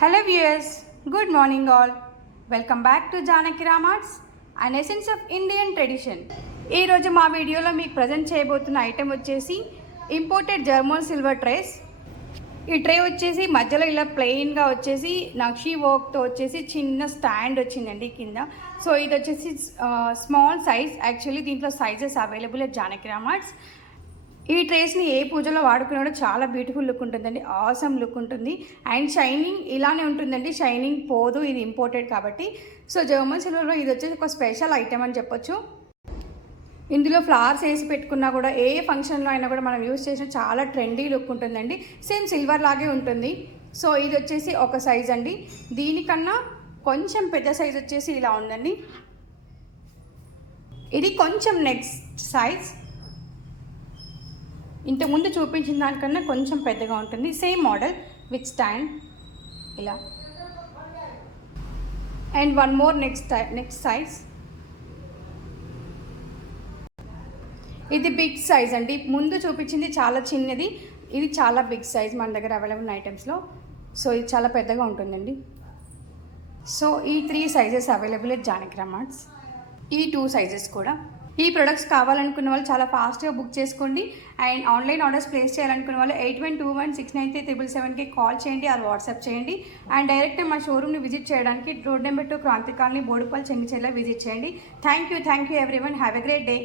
Hello viewers, good morning all. Welcome back to Janaki Ramarts, an essence of Indian tradition. ఈ రోజు మా వీడియోలో మీకు ప్రజెంట్ చేయబోతున్న ఐటెం వచ్చేసి ఇంపోర్టెడ్ జర్మన్ సిల్వర్ ట్రేస్. ఈ ట్రే వచ్చేసి మధ్యలో ఇలా ప్లెయిన్గా వచ్చేసి నక్షీ వర్క్తో వచ్చేసి చిన్న స్టాండ్ వచ్చిందండి కింద. సో ఇది వచ్చేసి స్మాల్ సైజ్. యాక్చువల్లీ దీంట్లో సైజెస్ అవైలబుల్ ఎట్ జానకి రామార్ట్స్. ఈ ట్రేస్ని ఏ పూజలో వాడుకున్నా చాలా బ్యూటిఫుల్ లుక్ ఉంటుందండి, ఆసమ్ లుక్ ఉంటుంది. అండ్ షైనింగ్ ఇలానే ఉంటుందండి, షైనింగ్ పోదు, ఇది ఇంపోర్టెడ్ కాబట్టి. సో జర్మన్ సిల్వర్లో ఇది వచ్చేసి ఒక స్పెషల్ ఐటెం అని చెప్పొచ్చు. ఇందులో ఫ్లవర్స్ వేసి పెట్టుకున్నా కూడా ఏ ఫంక్షన్లో అయినా కూడా మనం యూజ్ చేసిన చాలా ట్రెండీ లుక్ ఉంటుందండి. సేమ్ సిల్వర్ లాగే ఉంటుంది. సో ఇది వచ్చేసి ఒక సైజ్ అండి. దీనికన్నా కొంచెం పెద్ద సైజ్ వచ్చేసి ఇలా ఉందండి. ఇది కొంచెం నెక్స్ట్ సైజ్, ఇంతకుముందు చూపించిన దానికన్నా కొంచెం పెద్దగా ఉంటుంది. సేమ్ మోడల్ విత్ స్టాండ్ ఇలా. And one more next size. ఇది బిగ్ సైజ్ అండి. ముందు చూపించింది చాలా చిన్నది, ఇది చాలా బిగ్ సైజ్ మన దగ్గర అవైలబుల్ ఐటమ్స్లో. సో ఇది చాలా పెద్దగా ఉంటుందండి. సో ఈ 3 సైజెస్ అవైలబుల్ ఎట్ జానకి రామార్ట్స్. ఈ 2 సైజెస్ కూడా. ఈ ప్రొడక్ట్స్ కావాలనుకున్న వాళ్ళు చాలా ఫాస్ట్గా బుక్ చేసుకోండి. అండ్ ఆన్లైన్ ఆర్డర్స్ ప్లేస్ చేయాలనుకున్న వాళ్ళు 8121693777కి కాల్ చేయండి ఆర్ వాట్సాప్ చేయండి. అండ్ డైరెక్ట్గా మా షోరూమ్ని విజిట్ చేయడానికి road number 2 Kranti colony, Boduppal, Chengicherla visit చేయండి. Thank you everyone. Have a great day.